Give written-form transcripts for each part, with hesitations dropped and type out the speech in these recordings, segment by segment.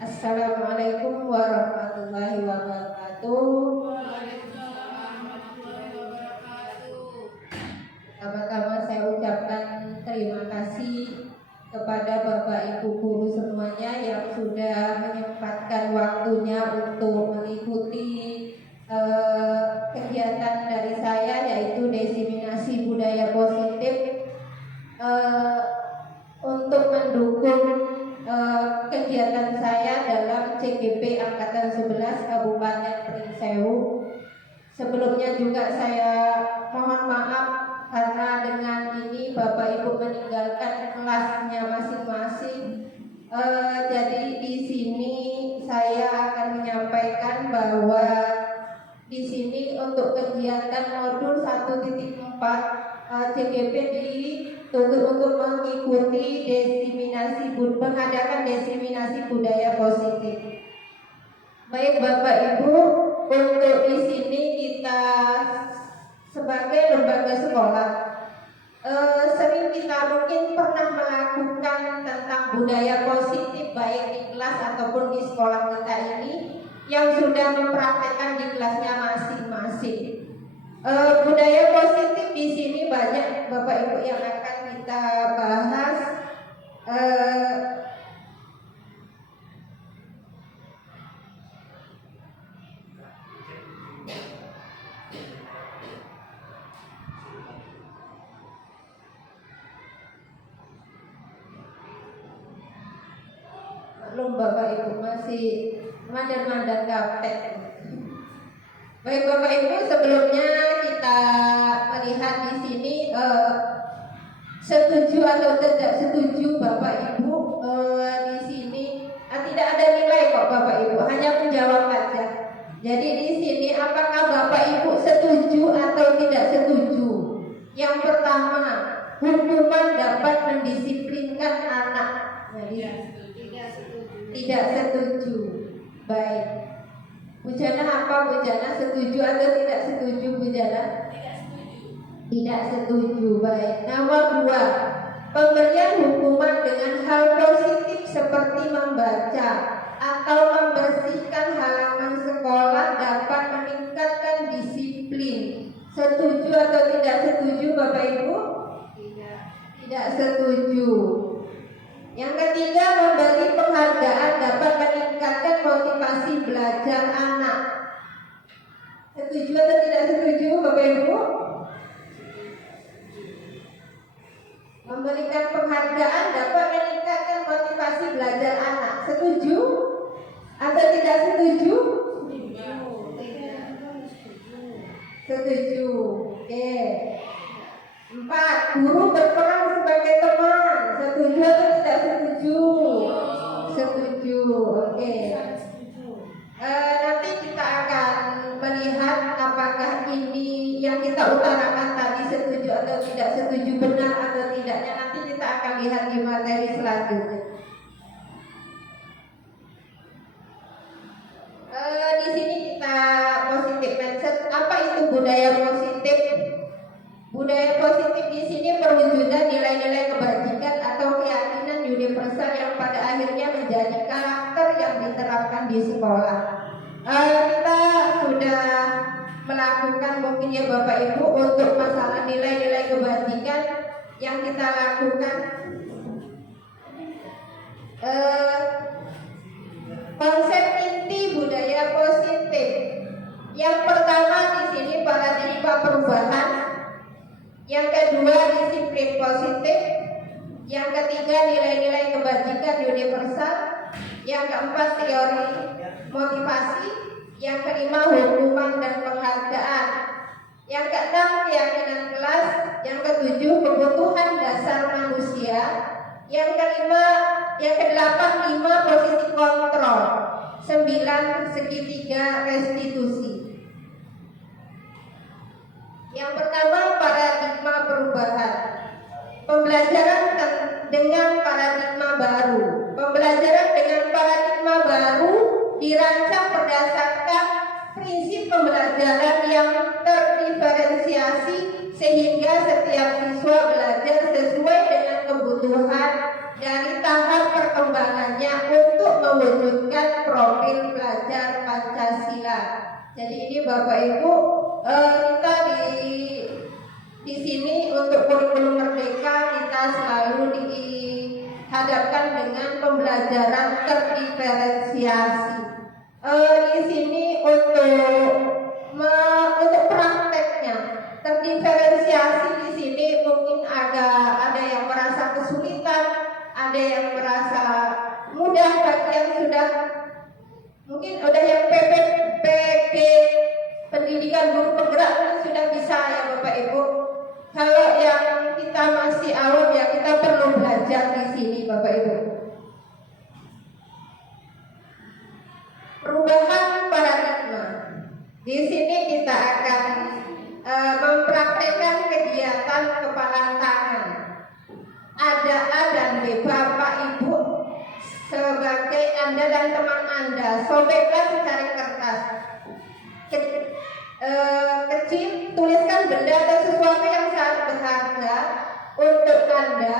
Assalamualaikum warahmatullahi wabarakatuh. Pertama-tama saya ucapkan terima kasih kepada Bapak Ibu guru semuanya yang sudah menyempatkan waktunya untuk mengikuti kegiatan dari saya, yaitu diseminasi budaya positif untuk mendukung kegiatan saya dalam CGP Angkatan 11 Kabupaten Pringsewu. Sebelumnya juga saya mohon maaf karena dengan ini Bapak Ibu meninggalkan kelasnya masing-masing. Jadi di sini saya akan menyampaikan bahwa di sini untuk kegiatan modul 1.4 CGP dituntut untuk mengikuti mengadakan diseminasi budaya positif. Baik Bapak Ibu, untuk di sini kita sebagai lembaga sekolah sering kita mungkin pernah melakukan tentang budaya positif baik di kelas ataupun di sekolah kita ini yang sudah mempraktekkan di kelasnya masing-masing. Budaya positif di sini banyak Bapak Ibu yang akan kita bahas. Belum Bapak Ibu masih mandan-mandan kapten. Baik Bapak Ibu, sebelumnya kita melihat di sini setuju atau tidak setuju Bapak Ibu di sini tidak ada nilai kok Bapak Ibu, hanya menjawab saja. Jadi di sini apakah Bapak Ibu setuju atau tidak setuju? Yang pertama, hukuman dapat mendisiplinkan anak. Jadi tidak setuju. Baik. Bu Jana apa Bu Jana, setuju atau tidak setuju Bu Jana? Tidak setuju. Baik. Nomor 2, pemberian hukuman dengan hal positif seperti membaca atau membersihkan halaman sekolah dapat meningkatkan disiplin. Setuju atau tidak setuju Bapak Ibu? Tidak setuju. Yang ketiga, memberi penghargaan dapat meningkatkan motivasi belajar anak. Setuju atau tidak setuju Bapak Ibu? Memberikan penghargaan dapat meningkatkan motivasi belajar anak. Setuju atau tidak setuju? Setuju. Oke. 4, guru berperan sebagai teman. Setuju atau tidak setuju? Setuju. Oke. Nanti kita akan melihat apakah ini yang kita utarakan tadi setuju atau tidak setuju, benar atau tidaknya. Nanti kita akan lihat di materi selanjutnya. Di sini kita positif mindset. Apa itu budaya positif? Budaya positif di sini perwujudan nilai-nilai kebajikan atau keyakinan universal yang pada akhirnya menjadi karakter yang diterapkan di sekolah. Kita sudah melakukan mungkin ya Bapak Ibu untuk masalah nilai-nilai kebajikan yang kita lakukan. Konsep inti budaya positif. Yang pertama di sini paradigma perubahan. Yang kedua, disiplin positif. Yang ketiga, nilai-nilai kebajikan universal. Yang keempat, teori motivasi. Yang kelima, hukuman dan penghargaan. Yang keenam, keyakinan kelas. Yang ketujuh, kebutuhan dasar manusia. Yang kedelapan, 5 posisi kontrol. 9, segitiga restitusi. Yang pertama, paradigma perubahan. Pembelajaran dengan paradigma baru. Pembelajaran dengan paradigma baru dirancang berdasarkan prinsip pembelajaran yang terdiferensiasi sehingga setiap siswa belajar sesuai dengan kebutuhan dari tahap perkembangannya untuk mewujudkan profil pelajar Pancasila. Jadi ini Bapak Ibu, kita di sini untuk kurikulum merdeka kita selalu dihadapkan dengan pembelajaran terdiferensiasi. Di sini untuk prakteknya terdiferensiasi di sini mungkin ada yang merasa kesulitan, ada yang merasa mudah bagi yang sudah mungkin udah yang PPPG pendidikan guru penggerak mungkin sudah bisa ya Bapak Ibu. Kalau yang kita masih awam ya kita perlu belajar di sini Bapak Ibu. Perubahan paradigma. Di sini kita akan mempraktekkan kegiatan kepala tangan. Ada A dan B, Bapak Ibu sebagai Anda dan teman Anda sobeklah secari kertas kecil, tuliskan benda atau sesuatu yang sangat berharga untuk Anda,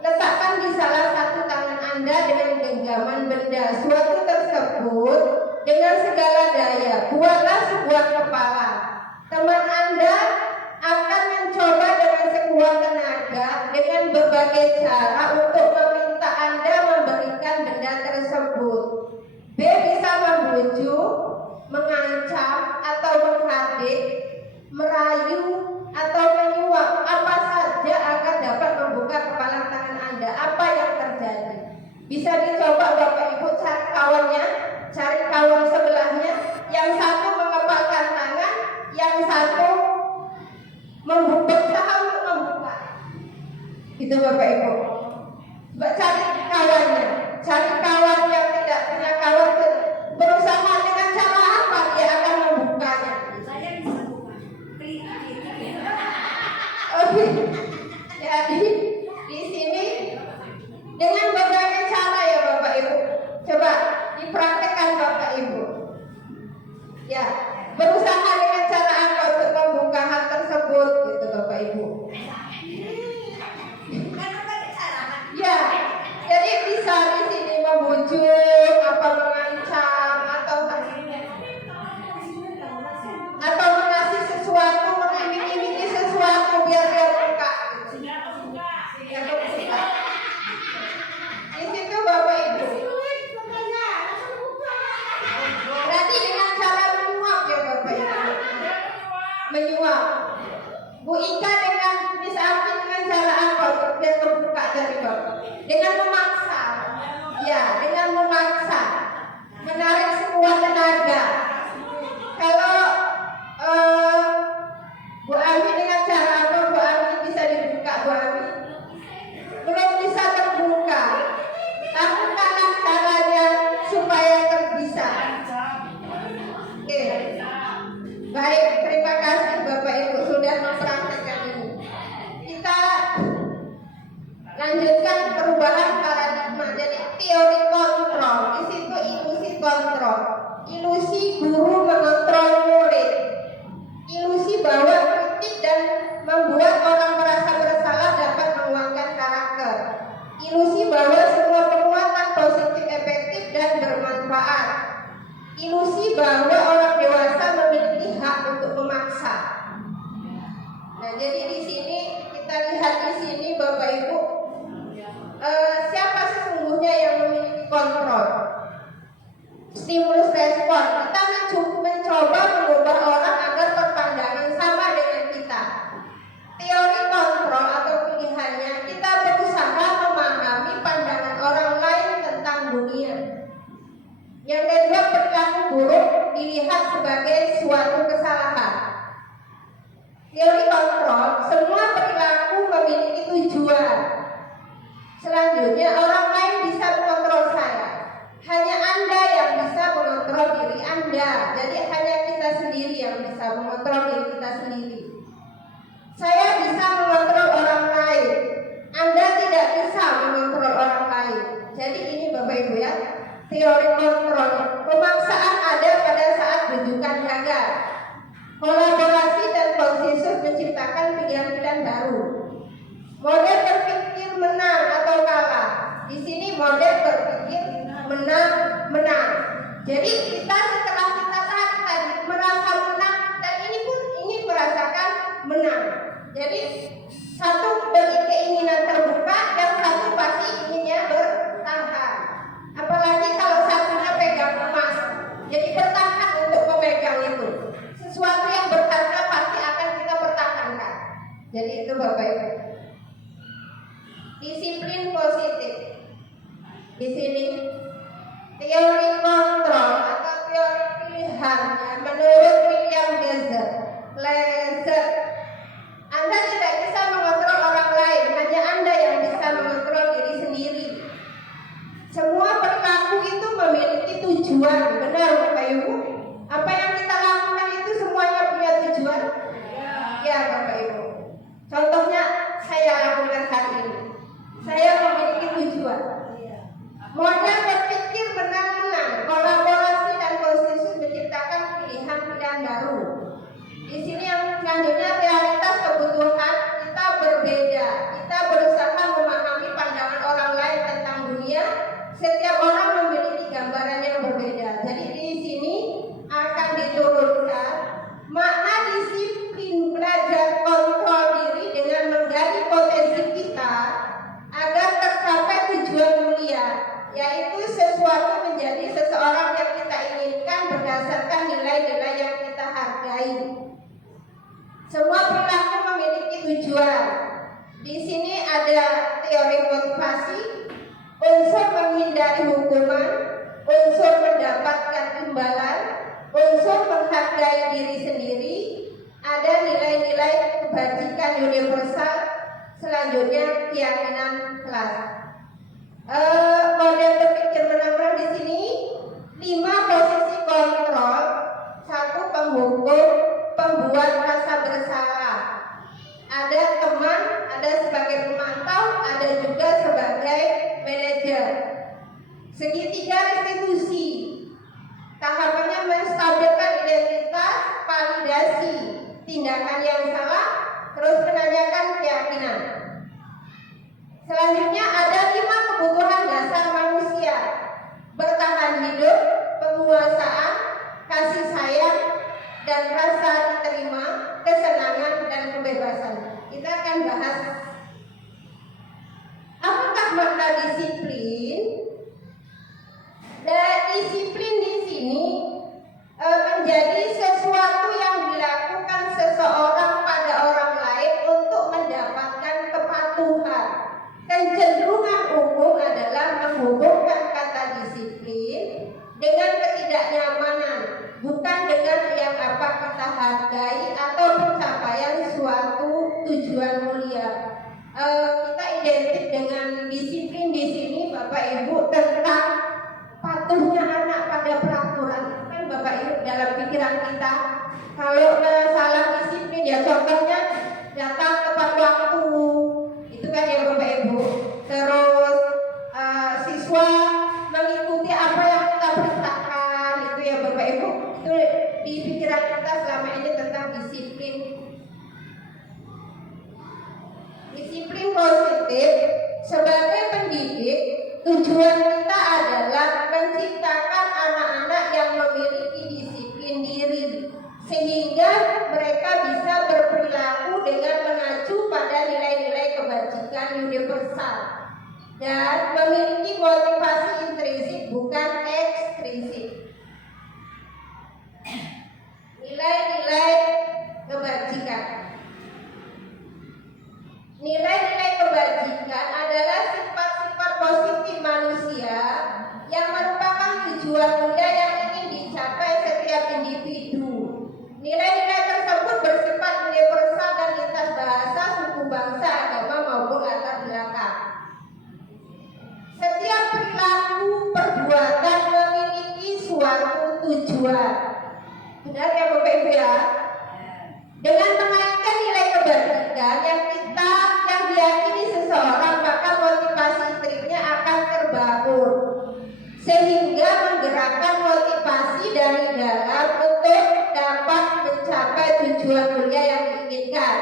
letakkan di salah satu tangan Anda dengan genggaman benda suatu tersebut dengan segala daya, buatlah sebuah kepala. Teman Anda akan mencoba dengan sekuat tenaga dengan berbagai cara untuk meminta Anda memberikan benda tersebut. B bisa membujuk, mengancam atau menghadik, merayu atau menyuap apa saja agar dapat membuka kepala tangan Anda. Apa yang terjadi? Bisa dicoba Bapak Ibu cari kawannya, cari kawan sebelahnya, yang satu mengepalkan tangan, yang satu berusaha untuk membuka. Itu Bapak Ibu. Cari kawannya, cari kawan yang tidak punya kawan, berusaha dengan cara apa dia akan membukanya. Saya bisa buka. Jadi di sini dengan berbagai cara ya Bapak Ibu. Coba dipraktekkan Bapak Ibu. Ya, berusaha dengan cara apa untuk membuka hal tersebut gitu Bapak Ibu. Ya, jadi bisa di sini membujuk, apa mengancam atau mengasih sesuatu, mengiming-imingi sesuatu biar dia buka. Di situ Bapak Ibu. Berarti dengan cara menyuap ya Bapak Ibu. Menyuap. Bu Ika dengan Miss Afi dengan cara apa untuk dia terbuka dari Bapak? Dengan memaksa. Ya, dengan memaksa. Menarik sekuat tenaga. Kalau Bu Ami dengan cara apa Bu Ami bisa dibuka Bu Ami? Belum bisa terbuka. Lakukanlah caranya supaya terbisa. Oke. Baik, terima kasih Bapak Ibu sudah mempraktekkan ini. Kita lanjutkan perubahan paradigma. Jadi teori kontrol. Di situ ilusi kontrol. Ilusi guru mengontrol murid. Ilusi bahwa kritik dan membuat orang merasa bersalah dapat menguatkan karakter. Ilusi bahwa semua penguatan positif efektif dan bermanfaat. Ilusi bahwa orang dewasa memiliki hak untuk memaksa. Nah, jadi di sini kita lihat di sini Bapak Ibu, siapa sesungguhnya yang memiliki kontrol? Stimulus respon. Kita mencoba mengubah orang agar berpandangan sama dengan kita. Teori kontrol atau pilihannya, kita berusaha memahami pandangan orang lain tentang dunia. Yang kedua, perilaku buruk dilihat sebagai suatu kesalahan. Teori kontrol, semua perilaku memiliki tujuan. Selanjutnya, orang lain bisa mengontrol saya. Hanya Anda yang bisa mengontrol diri Anda. Jadi hanya kita sendiri yang bisa mengontrol diri kita sendiri. Saya bisa mengontrol orang lain. Anda tidak bisa mengontrol orang lain. Jadi ini Bapak Ibu ya, teori kontrol. Pemaksaan ada pada saat rujukan gagal. Kolaborasi dan konsensus menciptakan pilihan-pilihan baru. Model berpikir menang atau kalah. Di sini model berpikir menang menang. Jadi kita setelah kita tadi merasa menang, dan ini pun ingin merasakan menang. Jadi satu berkeinginan terbuka, dan satu pasti inginnya bertahan. Apalagi kalau satunya pegang emas, jadi bertahan untuk memegang itu. Sesuatu yang berharga pasti akan kita pertahankan. Jadi itu Bapak Ibu. Disiplin positif. Di sini teori kontrol atau teori pilihannya menurut William Glaser, Anda tidak bisa mengontrol orang lain, hanya Anda yang bisa mengontrol diri sendiri. Semua perilaku itu memiliki tujuan, benar Bapak Ibu? Apa yang kita lakukan itu semuanya punya tujuan? Ya Bapak Ibu. Contohnya saya lakukan hari ini. Saya memiliki tujuan. Model berpikir menang-menang, kolaborasi dan konsensus menciptakan pilihan-pilihan baru. Di sini yang selanjutnya realitas kebutuhan kita berbeda. Kita berusaha memahami pandangan orang lain tentang dunia. Setiap orang memiliki gambaran yang berbeda. Jadi di sini akan diturunkan makna disiplin belajar kontrol diri dengan menggali potensi kita agar tercapai tujuan mulia, yaitu sesuatu menjadi seseorang yang kita inginkan berdasarkan nilai-nilai yang kita hargai. Semua perilaku memiliki tujuan. Di sini ada teori motivasi, unsur menghindari hukuman, unsur mendapatkan imbalan, unsur menghargai diri sendiri, ada nilai-nilai kebajikan universal, selanjutnya keyakinan kelas. Model berpikir menang-menang di sini 5 posisi kontrol, 1 penghukum, pembuat rasa bersalah. Ada teman, ada sebagai pemantau, ada juga sebagai manajer. Segitiga restitusi, tahapannya menstabilkan identitas, validasi tindakan yang salah, terus menanyakan keyakinan. Selanjutnya ada 5 kebutuhan dasar manusia: bertahan hidup, penguasaan, kasih sayang, dan rasa diterima, kesenangan, dan kebebasan. Kita akan bahas apakah makna disiplin. Dan disiplin di sini menjadi sesuatu yang dilakukan seseorang pada orang lain untuk mendapatkan kepatuhan. Kecenderungan umum adalah menghubungkan kata disiplin dengan ketidaknyamanan, bukan dengan yang apa kita hargai atau pencapaian suatu tujuan mulia. Kita identik dengan disiplin di sini Bapak Ibu tentang patuhnya anak pada peraturan. Kan Bapak Ibu dalam pikiran kita, kalau salah disiplin ya contohnya datang tepat waktu, itu kan ya Bapak Ibu. Terus siswa mengikuti apa yang kita perintahkan, itu ya Bapak Ibu. Itu di pikiran kita selama ini tentang disiplin. Disiplin positif sebagai pendidik, tujuan kita adalah menciptakan anak-anak yang memiliki disiplin diri, sehingga mereka bisa berperilaku dengan mengacu pada nilai-nilai kebajikan universal dan memiliki motivasi intrinsik bukan ekstrinsik. Nilai-nilai kebajikan. Nilai-nilai kebajikan adalah sifat-sifat positif manusia yang merupakan tujuan mulia yang ingin dicapai setiap individu. Nilai-nilai tersebut bersifat universal dan lintas bahasa, suku, bangsa, agama maupun latar belakang. Setiap perilaku perbuatan memiliki suatu tujuan. Benar ya Bapak Ibu ya? Dengan menaikkan nilai kebajikan yang diyakini seseorang, maka motivasi intrinsiknya akan terbangun, sehingga menggerakkan motivasi dari dalam untuk dapat mencapai tujuan mulia yang diinginkan.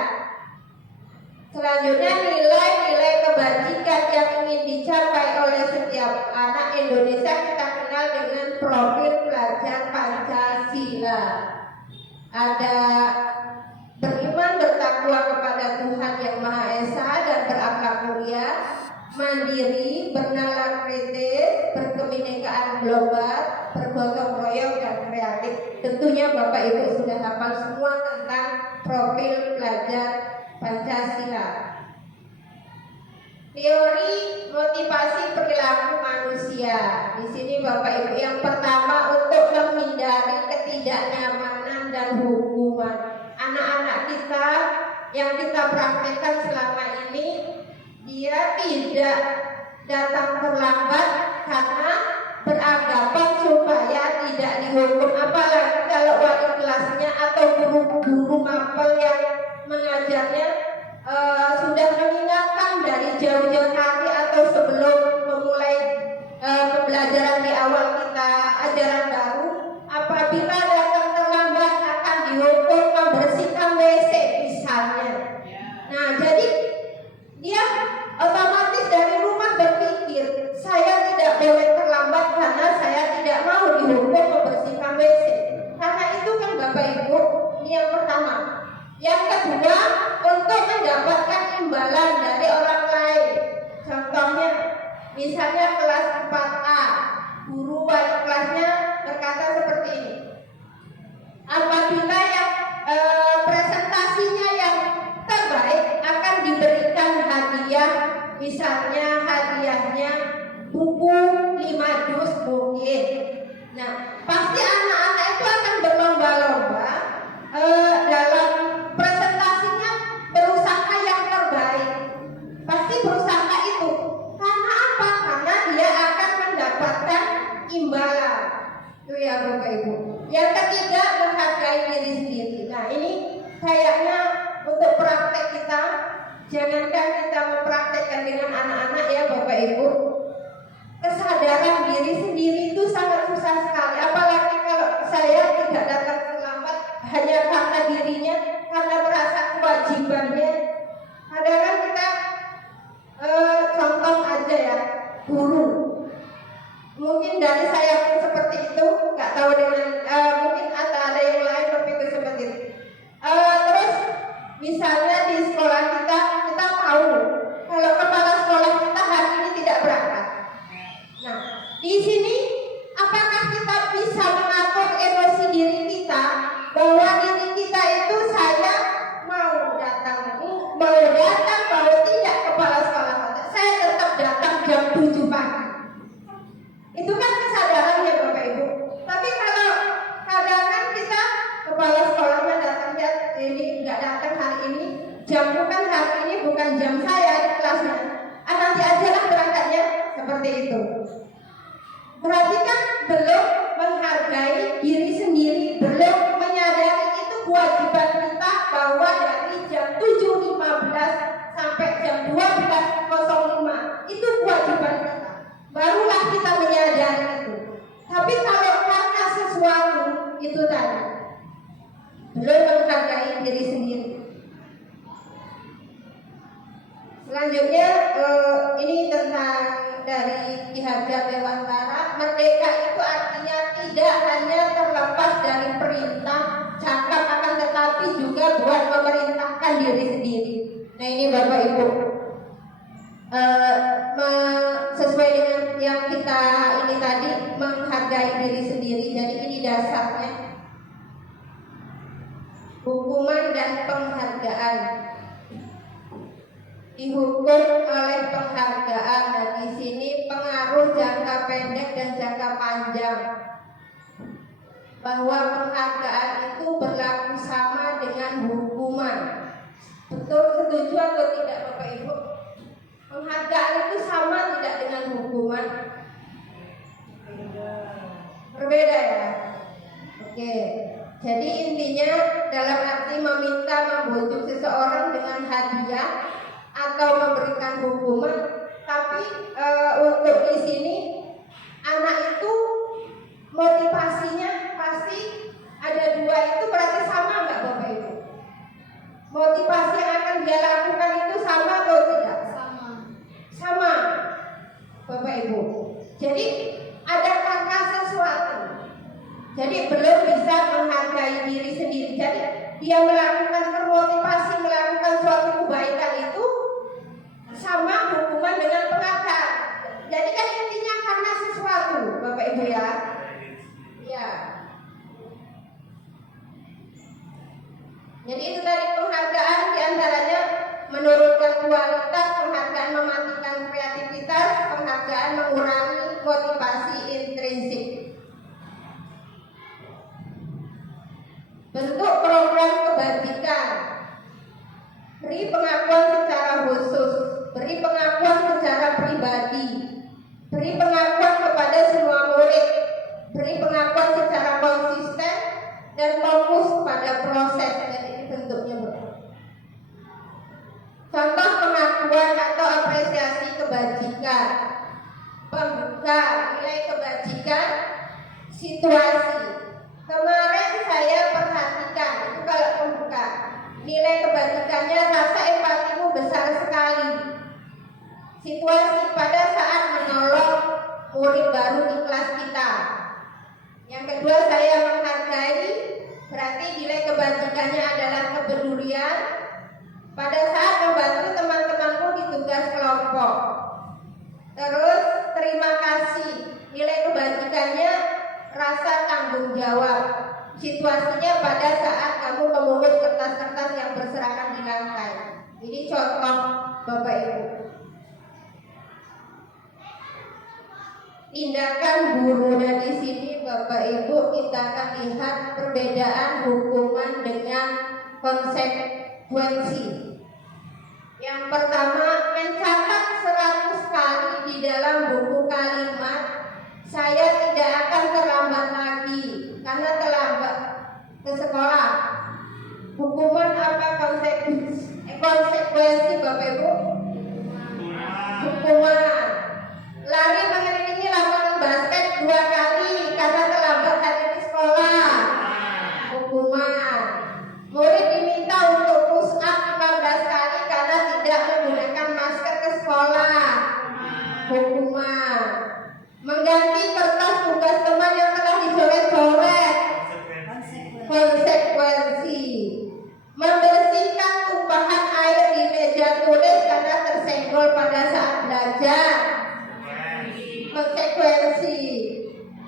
Selanjutnya nilai-nilai kebajikan yang ingin dicapai oleh setiap anak Indonesia kita kenal dengan profil pelajar Pancasila. Ada beriman bertakwa kepada Tuhan Yang Maha Esa dan berakhlak mulia, mandiri, bernalar kritis, berkebinekaan global, bergotong royong dan kreatif. Tentunya Bapak Ibu sudah hafal semua tentang profil pelajar Pancasila. Teori motivasi perilaku manusia. Di sini Bapak Ibu, yang pertama untuk menghindari ketidaknyamanan dan hukuman. Anak-anak kita yang kita praktekkan selama ini, dia tidak datang terlambat karena beranggapan supaya tidak dihukum. Apalagi kalau wali kelasnya atau guru-guru mapel yang mengajarnya sudah mengingatkan dari jauh-jauh hari atau sebelum memulai pembelajaran di awal kita ajaran baru, apabila datang terlambat akan dihukum membersihkan WC misalnya. Nah, jadi dia otomatis dari rumah berpikir, saya tidak boleh terlambat karena saya tidak mau dihukum membersihkan WC. Karena itu kan Bapak Ibu, ini yang pertama. Yang kedua, untuk mendapatkan imbalan dari orang lain. Contohnya, misalnya kelas 4A, guru wali kelasnya berkata seperti ini. Apabila yang presentasinya yang terbaik akan diberikan hadiah, misalnya hadiahnya buku 5 dus mungkin. Nah, pasti anak-anak itu akan berlomba-lomba dalam presentasinya berusaha yang terbaik. Pasti berusaha itu. Karena apa? Karena dia akan mendapatkan imbalan. Itu ya Bapak Ibu. Yang ketiga, menghargai diri sendiri. Nah, ini kayaknya untuk praktek kita, jangankan kita mempraktekkan dengan anak-anak ya Bapak Ibu, kesadaran diri sendiri itu sangat susah sekali. Apalagi kalau saya tidak datang terlambat hanya karena dirinya, karena merasa kewajibannya. Kadang-kadang kita contoh aja ya, guru. Mungkin dari saya pun seperti itu, nggak tahu dengan mungkin ada yang lain berpikir seperti itu. Terus misalnya di sekolah kita tahu kalau kepala sekolah kita hari ini tidak berangkat. Nah, di sini apakah kita bisa mengatur emosi diri kita bahwa diri kita itu saya mau datang mau tidak kepala sekolah saya tetap datang jam 7 pagi. Itu kan kesadaran ya Bapak Ibu. Tapi kalau kadang-kadang kita kepala sekolahnya datangnya ini nggak datang hari ini, jam bukan hari ini bukan jam saya di kelasnya. Nanti aja lah berangkatnya, seperti itu. Berarti kan belum menghargai diri sendiri, belum menyadari itu kewajiban kita bahwa dari jam 7.15 sampai jam 12.05 itu kewajiban kita. Barulah kita menyadari itu. Tapi kalau karena sesuatu itu tadi belum menghargai diri sendiri. Selanjutnya ini tentang dari Ki Hajar Dewantara. Merdeka itu artinya tidak hanya terlepas dari perintah cakap, akan tetapi juga buat memerintahkan diri sendiri. Nah ini Bapak Ibu, sesuai dengan yang kita ini tadi, menghargai diri sendiri. Jadi ini dasarnya hukuman dan penghargaan. Dihukum oleh penghargaan. Nah di sini pengaruh jangka pendek dan jangka panjang. Bahwa penghargaan itu berlaku sama dengan hukuman. Betul, setuju atau tidak Bapak Ibu? Penghargaan itu sama tidak dengan hukuman? Berbeda ya? Oke. Jadi intinya dalam arti meminta membujuk seseorang dengan hadiah atau memberikan hukuman, tapi untuk di sini anak itu motivasinya pasti ada dua, itu berarti sama nggak Bapak Ibu? Motivasi yang akan dia lakukan itu sama atau tidak? Sama Bapak Ibu. Jadi ada karena sesuatu bisa menghargai diri sendiri. Jadi dia melakukan termotivasi melakukan suatu kebaikan itu sama hukuman dengan penghargaan. Jadi kan intinya karena sesuatu, Bapak Ibu ya. Ya. Jadi itu tadi penghargaan diantaranya menurunkan kualitas, penghargaan mematikan kreativitas, penghargaan mengurangi motivasi intrinsik. Bentuk program kebajikan: beri pengakuan secara khusus, beri pengakuan secara pribadi, beri pengakuan kepada semua murid, beri pengakuan secara konsisten dan fokus pada proses. Jadi ini bentuknya, Bu. Contoh pengakuan atau apresiasi kebajikan: pembuka nilai kebajikan, situasi. Kemarin saya perhatikan, itu kalau pembuka, nilai kebajikannya rasa empatimu besar sekali. Situasi pada saat menolong murid baru di kelas kita. Yang kedua, saya menghargai, berarti nilai kebajikannya adalah kepedulian pada saat membantu teman-temanmu di tugas kelompok. Terus terima kasih, nilai kebajikannya rasa tanggung jawab. Situasinya pada saat kamu memungut kertas-kertas yang berserakan di lantai. Ini contoh, Bapak Ibu. Tindakan guru. Dan di sini Bapak Ibu kita akan lihat perbedaan hukuman dengan konsekuensi. Yang pertama, mencatat 100 kali di dalam buku kalimat saya tidak akan terlambat lagi karena terlambat ke sekolah. Hukuman apa konsekuensi Bapak Ibu? Hukuman. Lari mengelilingi lapangan basket 2 kali karena terlambat hari di sekolah. Hukuman. Murid diminta untuk push up 15 kali karena tidak menggunakan masker ke sekolah. Hukuman. Mengganti kertas tugas teman yang telah dicoret-coret. Konsekuensi. Membersihkan tumpahan air di meja tulis karena tersenggol pada saat belajar. Konsekuensi.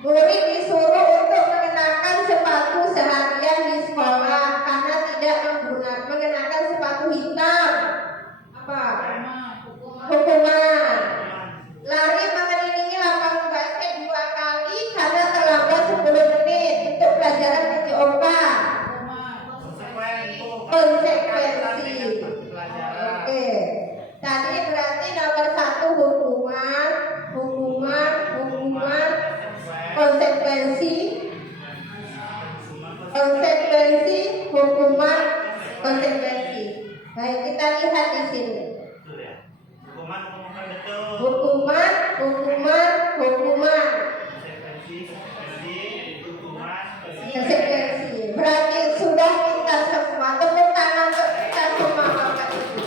Murid disuruh untuk mengenakan sepatu seharian di sekolah karena tidak mengenakan sepatu hitam. Apa? Hukuman. Lari mengelilingi lapangan basket 2 kali karena terlambat 10 menit untuk pelajaran PJOK. Konsekuensi. Oke. Tadi berarti nomor 1 hukuman, konsekuensi, hukuman, konsekuensi. Baik, kita lihat di sini. Hukuman. Konsekuensi. Berarti sudah kita semua, tepuk tangan untuk kita semua, Bapak Ibu.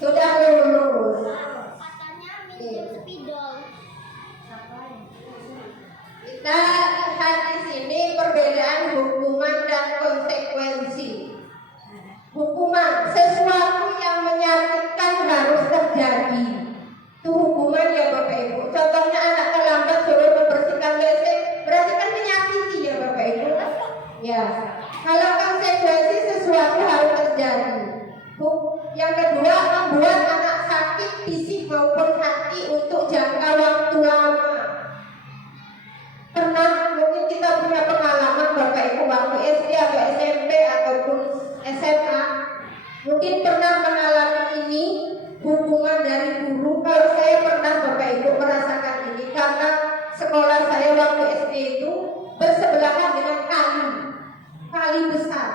Sudah lulus. Katanya minum spidol. Kita lihat di sini perbedaan hukuman dan konsekuensi. Hukuman, sesuatu yang menyakitkan harus terjadi. Itu hukuman ya Bapak Ibu. Contohnya anak terlambat suruh membersihkan WC, berarti kan menyakiti ya Bapak Ibu. Ya. Kalau konsekuensi, sesuatu harus terjadi. Yang kedua, membuat anak sakit fisik maupun hati untuk jangka waktu lama. Pernah mungkin kita punya pengalaman Bapak Ibu waktu SD atau SMP ataupun SMA, mungkin pernah mengalami ini, hukuman dari guru. Kalau saya pernah Bapak Ibu merasakan ini karena sekolah saya waktu SD itu bersebelahan dengan kali besar.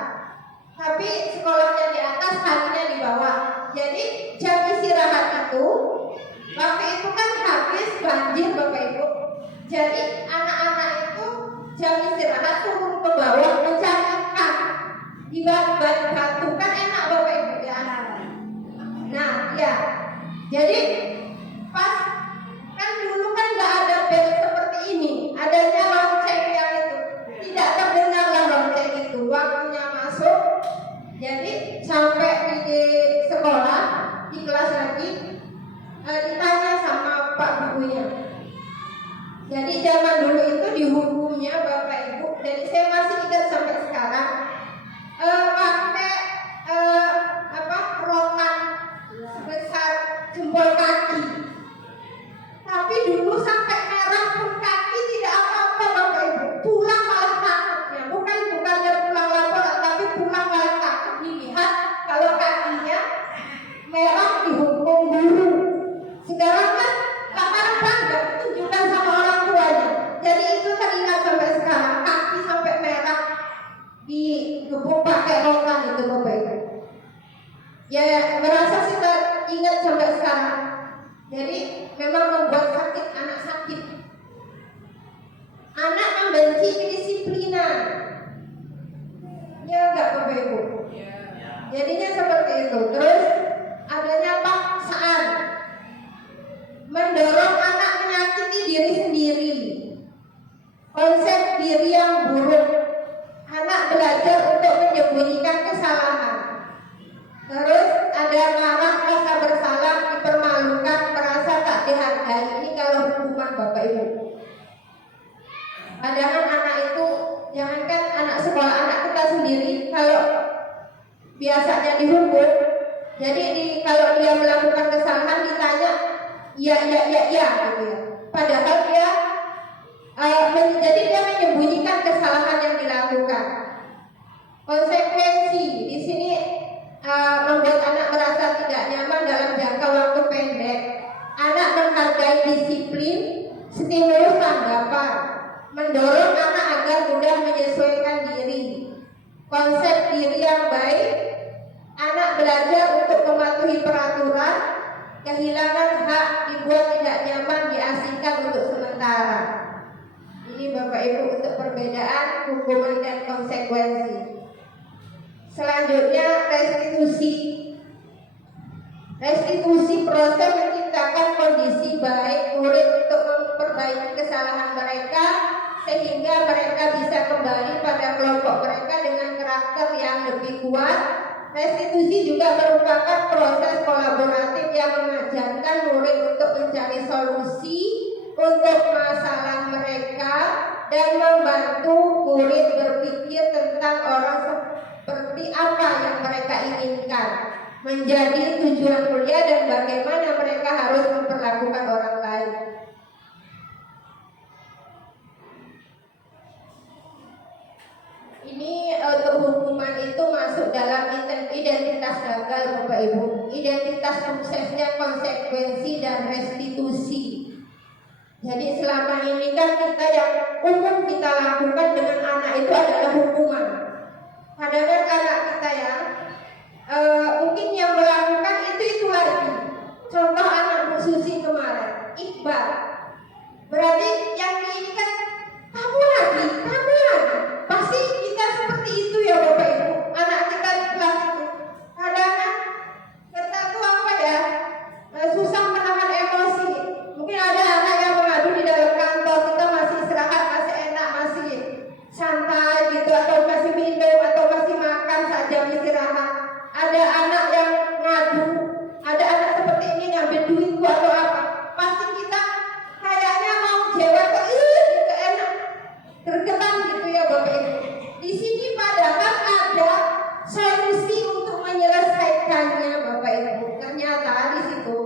Tapi sekolahnya di atas, kalinya di bawah. Jadi jam istirahat itu waktu itu kan habis banjir Bapak Ibu. Jadi anak-anak itu jam istirahat turun ke bawah mencari ikan di batu kan enak Bapak Ibu ya. Nah ya, jadi pas kan dulu kan nggak ada bel seperti ini, adanya lonceng yang itu tidak Jadi zaman dulu itu dihukumnya Bapak Ibu, jadi saya masih ingat sampai sekarang, pakai rotan sebesar jempol kaki. Tapi dulu sampai merah pun kaki tidak apa-apa Bapak Ibu. Pulang malah takutnya, bukannya pulang lapor, tapi pulang malah takut dilihat kalau kakinya merah dihukum guru. Sekarang kan kadang bangga tunjukkan sama orang tuanya. Jadi itu teringat sampai sekarang, kaki sampai merah digebuk pakai rotan itu Bapak Ibu. Ya merasa sih ingat sampai sekarang. Jadi memang membuat sakit, anak sakit. Anak membenci kedisiplinan. Ya enggak Bapak Ibu? Jadinya seperti itu. Terus adanya paksaan, mendorong anak menyakiti diri sendiri, konsep diri yang buruk. Anak belajar untuk menyembunyikan kesalahan. Terus ada marah, rasa bersalah, dipermalukan, merasa tak dihargai. Ini kalau hukuman Bapak Ibu. Padahal anak itu, jangankan anak sekolah, anak kita sendiri, kalau biasanya dihukum, jadi kalau dia melakukan kesalahan ditanya, iya gitu ya. Padahal dia menyembunyikan kesalahan yang dilakukan. Konsekuensi di sini membuat anak merasa tidak nyaman dalam jangka waktu pendek. Anak menghargai disiplin, stimulus tanggapan, mendorong anak agar mudah menyesuaikan diri. Konsep diri yang baik, anak belajar untuk mematuhi peraturan, kehilangan hak, dibuat tidak nyaman, diasingkan untuk sementara. Ini Bapak Ibu untuk perbedaan hukuman dan konsekuensi. Selanjutnya restitusi. Restitusi proses menciptakan kondisi baik murid untuk memperbaiki kesalahan mereka sehingga mereka bisa kembali pada kelompok mereka dengan karakter yang lebih kuat. Restitusi juga merupakan proses kolaboratif yang mengajarkan murid untuk mencari solusi untuk masalah mereka dan membantu murid berpikir tentang orang seperti apa yang mereka inginkan, menjadi tujuan kuliah dan bagaimana mereka harus memperlakukan orang lain. Ini untuk hukuman itu masuk dalam identitas gagal Bapak Ibu. Identitas suksesnya konsekuensi dan restitusi. Jadi selama ini kan kita yang umum kita lakukan dengan anak itu adalah hukuman. Padahal anak kita ya mungkin yang melakukan itu lagi. Contoh anak Bu Susi kemarin, Iqbal. Berarti yang diinginkan kamu lagi. Pasti kita seperti itu ya Bapak Ibu. Anak kita di kelas itu kadang kita tuh susah menahan emosi. Mungkin ada anak yang mengadu di dalam kantor, kita masih istirahat, masih enak, masih santai gitu, atau masih minum, atau masih makan saat jam istirahat. Ada anak yang ngadu, ada anak seperti ini ngambil duitku atau apa. Pasti kita kayaknya mau jawab gitu enak, gergetan gitu ya Bapak Ibu. Di sini padahal ada solusi untuk menyelesaikannya Bapak Ibu. Ternyata di situ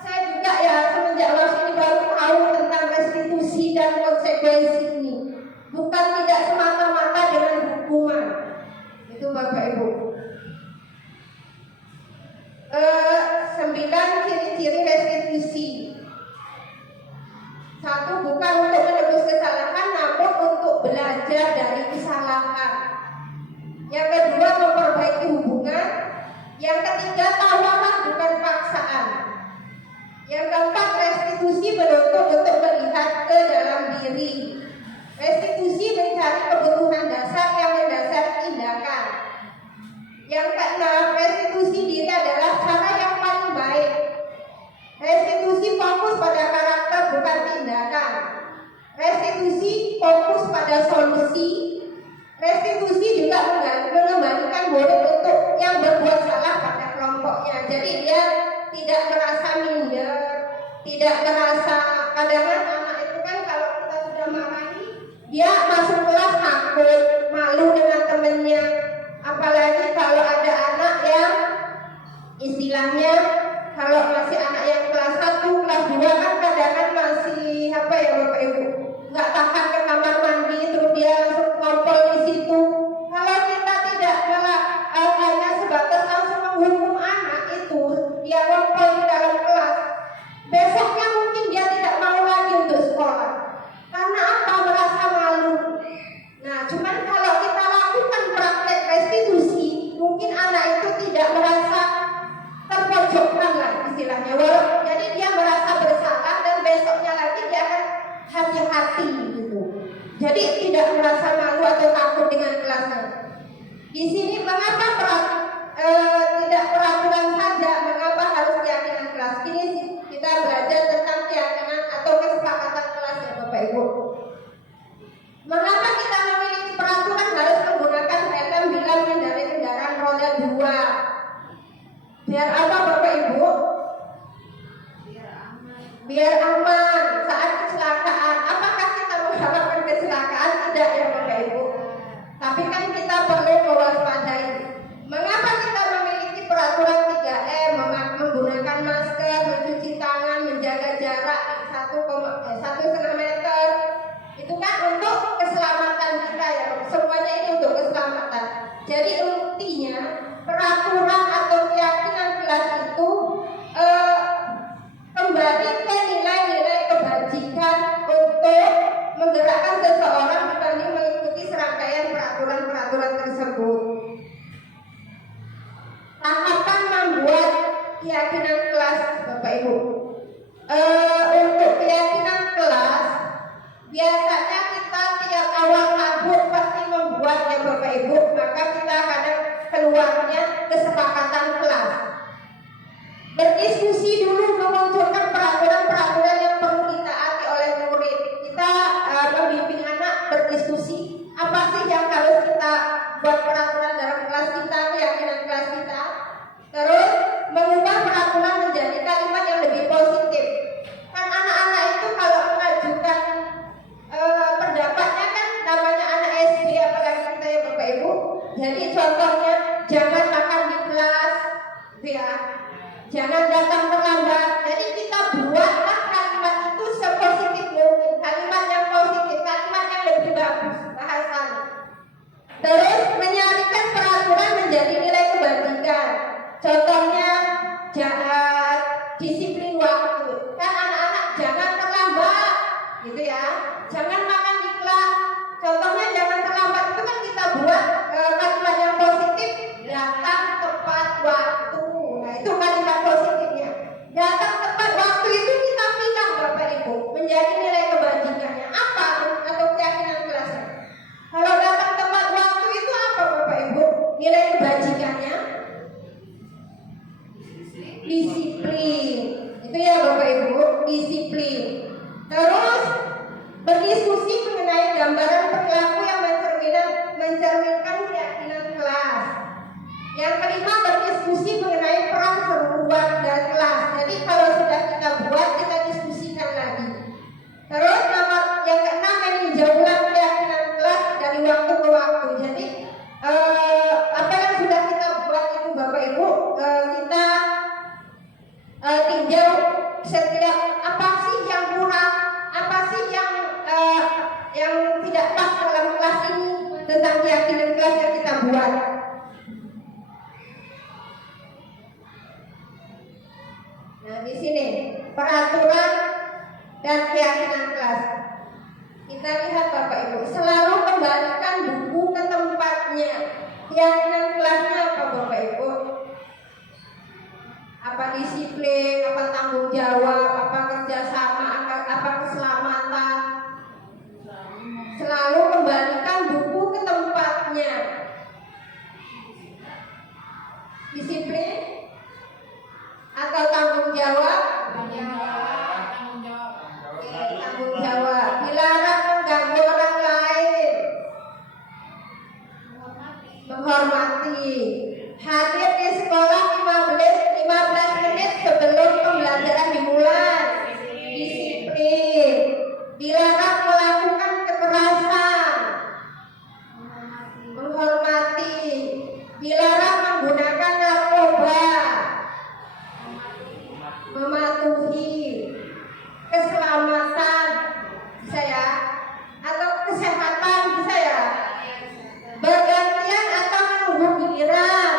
saya juga ya semenjak was ini baru tahu tentang restitusi dan konsekuensi ini. Bukan tidak semata-mata dengan hukuman. Itu Bapak Ibu. 9 ciri-ciri restitusi. 1, bukan untuk menebus kesalahan, namun untuk belajar dari kesalahan. Yang kedua, memperbaiki hubungan. Yang ketiga, tawaran bukan paksaan. Yang keempat, restitusi menuntut untuk melihat ke dalam diri. Restitusi mencari kebutuhan dasar yang mendasari tindakan. Yang keenam, restitusi diri adalah cara yang paling baik. Restitusi fokus pada karakter bukan tindakan. Restitusi fokus pada solusi. Restitusi juga mengembalikan murid untuk yang berbuat salah pada kelompoknya. Jadi dia tidak merasa minder, tidak merasa kadang anak itu kan kalau kita sudah marahi, dia masuk kelas takut, malu dengan temennya. Apalagi kalau ada anak yang istilahnya kalau masih anak yang kelas 1, kelas 2 kan kadang masih apa ya Bapak Ibu, nggak tahan ke kamar mandi terus dia langsung ngompol di situ. Kalau kita tidak hanya sebatas langsung menghukum anak itu, dia ngompol di dalam kelas, besoknya mungkin dia tidak mau lagi untuk sekolah. Karena apa? Merasa malu. Nah, cuman kalau kita lakukan praktek restitusi, mungkin anak itu tidak merasa terpojokkan lah istilahnya. Jadi dia merasa bersalah dan besoknya lagi dia akan hati-hati gitu. Jadi tidak merasa malu atau takut dengan kelasnya. Di sini mengapa tidak peraturan saja, mengapa harus keyakinan kelas? Ini kita belajar tentang keyakinan atau kesepakatan kelas ya Bapak Ibu. Mengapa kita memiliki peraturan harus menggunakan helm bila mengendarai kendaraan roda 2? Biar apa Bapak Ibu? Biar aman saat kecelakaan. Apakah kita mengharapkan kecelakaan? Tidak ya Bapak Ibu. Tapi kan kita perlu mewaspadai. Mengapa kita memiliki peraturan 3M, menggunakan masker, mencuci tangan, menjaga jarak 1,5 meter? Itu kan untuk keselamatan kita ya. Semuanya ini untuk keselamatan. Jadi intinya peraturan atau keyakinan kelas itu kembali ke nilai-nilai kebajikan untuk menggerakkan seseorang dibanding mengikuti serangkaian peraturan-peraturan tersebut. Tahapan membuat keyakinan kelas Bapak Ibu. Untuk keyakinan kelas biasanya kita tiap awal tahun pasti membuat ya Bapak Ibu. Maka kita kadang keluarnya kesepakatan kelas. Berdiskusi dulu memunculkan peraturan-peraturan yang perlu ditaati oleh murid. Kita membimbing anak berdiskusi apa sih yang harus kita buat peraturan dalam kelas kita, keyakinan kelas kita. Terus mengubah peraturan menjadi kalimat yang lebih positif. Kan anak-anak itu kalau mengajukan pendapatnya kan namanya anak SD apalagi kita ya Bapak Ibu. Jadi contohnya jangan makan di kelas, ya. Jangan datang terlambat. Jadi kita buatlah kalimat itu sepositif mungkin, kalimat yang positif, kalimat yang lebih bagus bahasanya. Terus menyalikan peraturan menjadi nilai kebajikan. Contohnya jangan disiplin waktu. Kan anak-anak jangan terlambat, gitu ya. Jangan makan di kelas. Contohnya jangan terlambat itu kan kita buat kalimat yang positif, datang tepat waktu. Nah itu kalimat positifnya. Datang tepat waktu itu kita pilih Bapak Ibu menjadi nilai kebajikannya apa atau keyakinan kelasnya. Kalau datang tepat waktu itu apa Bapak Ibu? Nilai kebajikannya disiplin. Itu ya Bapak Ibu, disiplin. Terus berdiskusi mengenai gambaran perilaku yang mencerminkan keyakinan kelas. Yang kelima, berdiskusi mengenai peran seruan dan kelas. Jadi kalau sudah kita buat, kita diskusikan lagi. Terus yang keenam, meninjau ulang keyakinan kelas dari waktu ke waktu. Jadi apa yang sudah kita buat itu Bapak Ibu, kita tinjau setiap apa sih yang kurang, apa sih yang tidak pas dalam kelas ini tentang keyakinan kelas yang kita buat. Nah di sini peraturan dan keyakinan kelas. Kita lihat Bapak Ibu, selalu kembalikan buku ke tempatnya. Keyakinan kelasnya apa Bapak Ibu? Apa disiplin, apa tanggung jawab, apa kerjasama, apa keselamatan. Selalu kembalikan buku ke tempatnya. Disiplin atau tanggung jawab? Tanggung dilarang melakukan kekerasan, menghormati, dilarang menggunakan narkoba, mematuhi, keselamatan, bisa ya, atau kesehatan, bisa ya, bergantian atau menunggu giliran,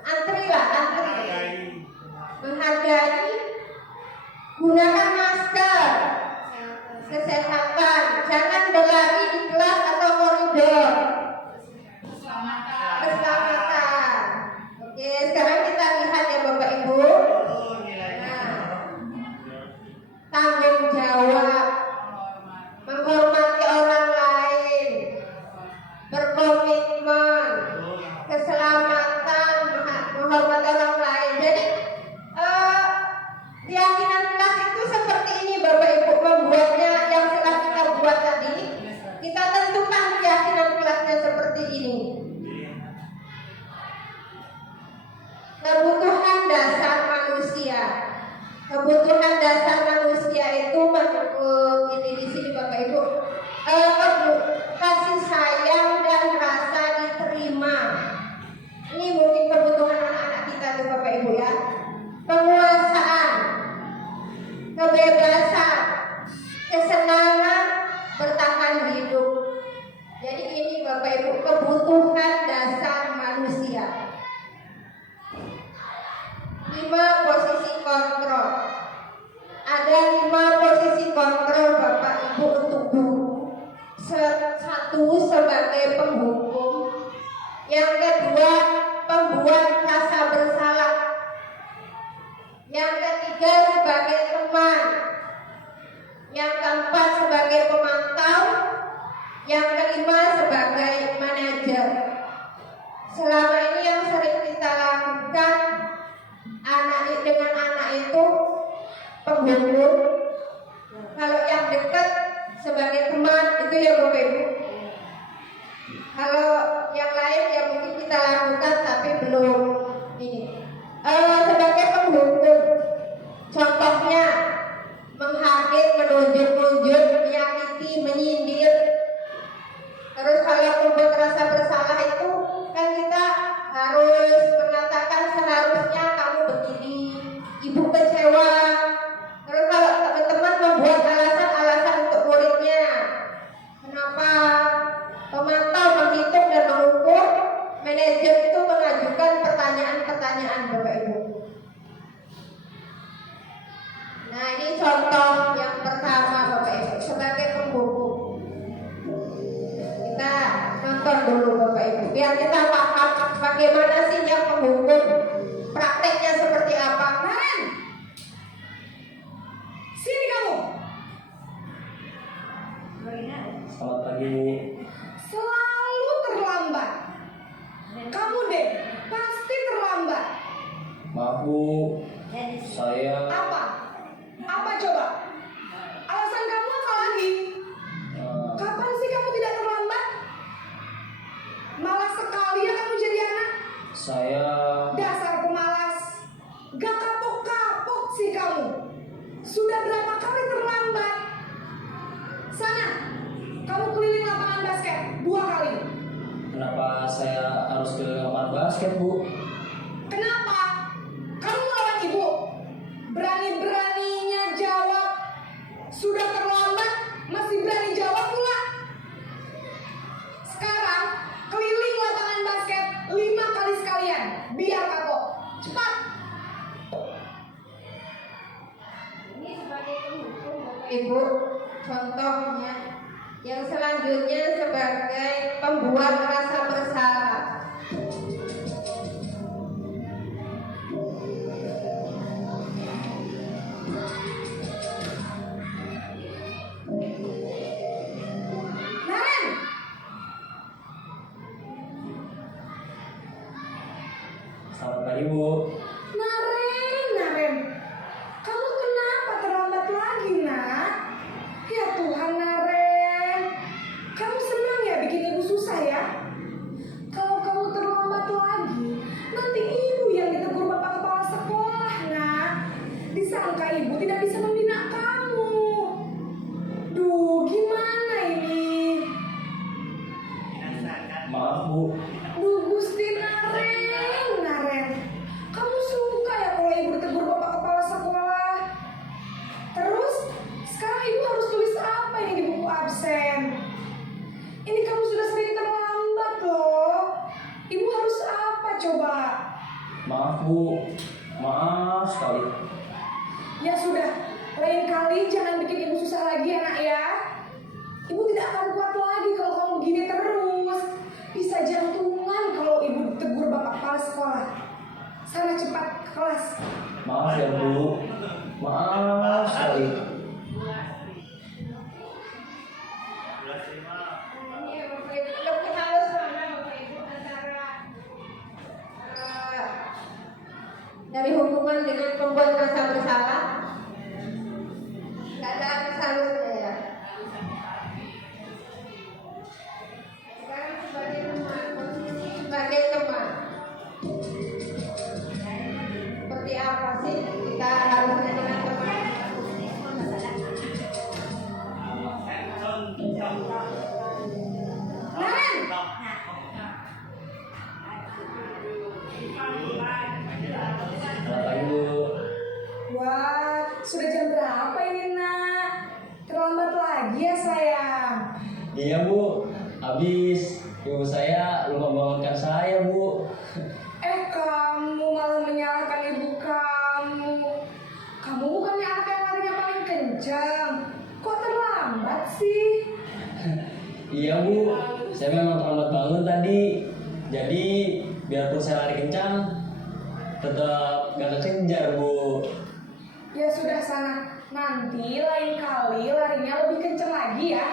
antrilah, antri, menghargai, gunakan masker, kesehatan, jangan berlari di kelas atau koridor, keselamatan. Oke, sekarang kita lihat ya Bapak Ibu. Nah, tanggung jawab, menghormati orang lain, berkomitmen, keselamatan, menghormati orang lain. Jadi keyakinan kelas itu seperti ini Bapak Ibu, membuatnya yang telah kita buat tadi. Kita tentukan keyakinan kelasnya seperti ini. Kebutuhan dasar manusia. Kebutuhan dasar manusia itu ini di sini Bapak Ibu, kasih sayang dan rasa diterima. Ini mungkin kebutuhan anak-anak kita tuh Bapak Ibu ya. Penguasaan, kebebasan, kesenangan, bertahan hidup. Jadi ini Bapak Ibu kebutuhan dasar manusia. 5 posisi kontrol. Ada 5 posisi kontrol Bapak Ibu untuk guru. 1 sebagai penghukum, yang kedua pembuat rasa bersalah, yang ketiga sebagai teman, yang keempat sebagai pemantau, yang kelima sebagai manajer. Selama ini yang sering kita lakukan dengan anak itu penghukum. Kalau yang dekat sebagai teman itu ya Bapak Ibu. Kalau yang lain ya mungkin kita lakukan tapi belum ini. Sebagai penghukum, contohnya menghadir, menunjuk-nunjuk, menyakiti, menyindir. Terus kalau membuat rasa bersalah itu kan kita harus mengatakan seharusnya kamu begini, ibu kecewa. Terus kalau teman-teman membuat alasan-alasan untuk muridnya, kenapa? Pemantau menghitung dan mengukur, manajer itu mengajukan pertanyaan-pertanyaan Bapak Ibu. Nah ini contoh yang pertama Bapak Ibu sebagai penghukum. Kita nonton dulu Bapak Ibu biar kita paham bagaimana sih yang penghukum, prakteknya seperti apa. Karen, sini kamu. Selamat pagi Bu. Selalu terlambat. Kamu deh pasti terlambat. Maaf Bu, saya Apa? Apa coba? Alasan kamu apa lagi? Kapan sih kamu tidak terlambat? Malas sekali ya kamu jadi anak. saya Dasar pemalas. Gak kapok-kapok sih kamu. Sudah berapa kali terlambat? Sana, kamu keliling lapangan basket 2 kali. kenapa saya harus ke lapangan basket Bu? Kenapa? Kamu melawan ibu. Berani-beraninya jawab. Sudah terlambat, masih berani jawab pula. Sekarang, keliling lapangan basket 5 kali sekalian. Biar kapok. Cepat. Ini sebagai penghukum Bapak Ibu, contohnya. Yang selanjutnya sebagai pembuat rasa bersalah. Naren, Selamat pagi Bu. Naren, kamu kenapa terlambat lagi, nak? Ya Tuhan, Naren, kamu senang ya bikin ibu susah ya? Kalau kamu terlambat lagi, nanti ibu yang ditegur bapak kepala sekolah, nak. Disangka ibu tidak bisa membina kamu. Duh, Bu. Duh Gusti Naren, kamu suka ya kalau ibu ditegur bapak kepala sekolah? Terus sekarang ibu harus tulis apa ini di buku absen? Ini kamu sudah sering terlambat loh. Ibu harus apa coba? Maaf Bu, maaf sekali. Ya sudah, lain kali jangan bikin ibu susah lagi ya nak ya. Ibu tidak akan kuat lagi kalau kamu begini terus. Bisa jantungan kalau ibu tegur bapak kepala sekolah. Sana cepat ke kelas. Maaf ya Bu, maaf sekali. Ini Bapak Ibu lebih halus mana Bapak Ibu antara dari hubungan dengan pembuat merasa bersalah. Nggak ada halus halusnya ya. Sekarang sebagai teman, posisi sebagai teman. Seperti apa sih kita harusnya dengan teman? Naren, Selamat pagi Bu. wah sudah jam berapa ini nak? Terlambat lagi ya sayang. Iya Bu, habis ibu saya lupa bangunkan saya Bu. Kamu malah menyalahkan ibu kamu. Kamu bukannya anak yang larinya paling kencang. Kok terlambat sih? Iya Bu, saya memang terlambat bangun tadi. Jadi biarpun saya lari kencang, tetap gak kekejar Bu. Ya sudah sana. Nanti lain kali larinya lebih kencang lagi ya.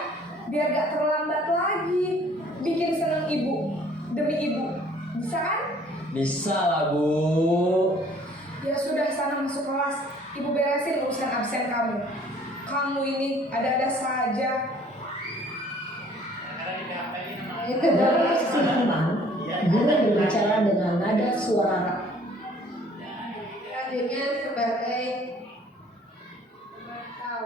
Biar gak terlambat lagi. Bikin seneng ibu. Demi ibu. Bisa kan? Bisa lah Bu. Ya sudah sana masuk kelas. Ibu beresin urusan absen kamu. Kamu ini ada-ada saja. Itu Dalam baru posisi tenang, guru berbicara dengan nada suara selanjutnya sebagai tahu.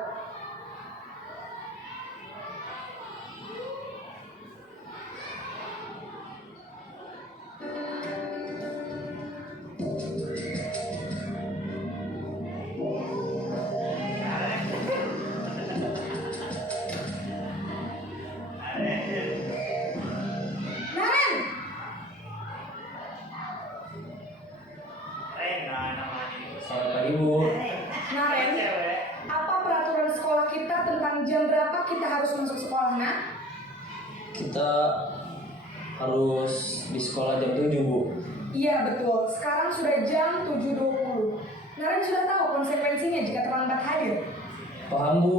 Naren, Selamat pagi Bu. Naren, apa peraturan sekolah kita tentang jam berapa kita harus masuk sekolah, nak? Kita harus di sekolah jam 7 Bu. Iya betul, sekarang sudah jam 7.20. Naren sudah tahu konsekuensinya jika terlambat hadir. Paham Bu,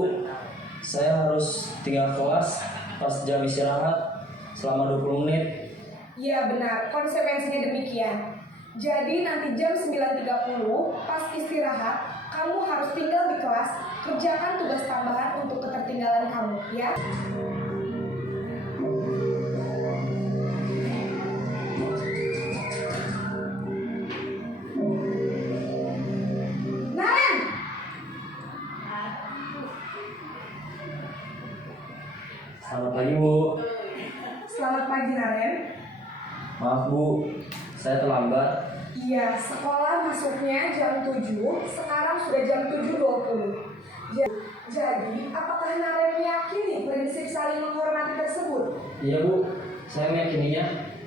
saya harus tinggal kelas pas jam istirahat selama 20 menit. Iya benar, konsekuensinya demikian. Jadi nanti jam 9.30 pas istirahat, kamu harus tinggal di kelas, kerjakan tugas tambahan untuk ketertinggalan kamu, ya. Naren, Selamat pagi Bu. selamat pagi Naren. Maaf Bu, saya terlambat. Iya, sekolah masuknya jam 7, sekarang sudah jam 7.20. Jadi, apakah Naren meyakini prinsip saling menghormati tersebut? Iya Bu, saya meyakininya.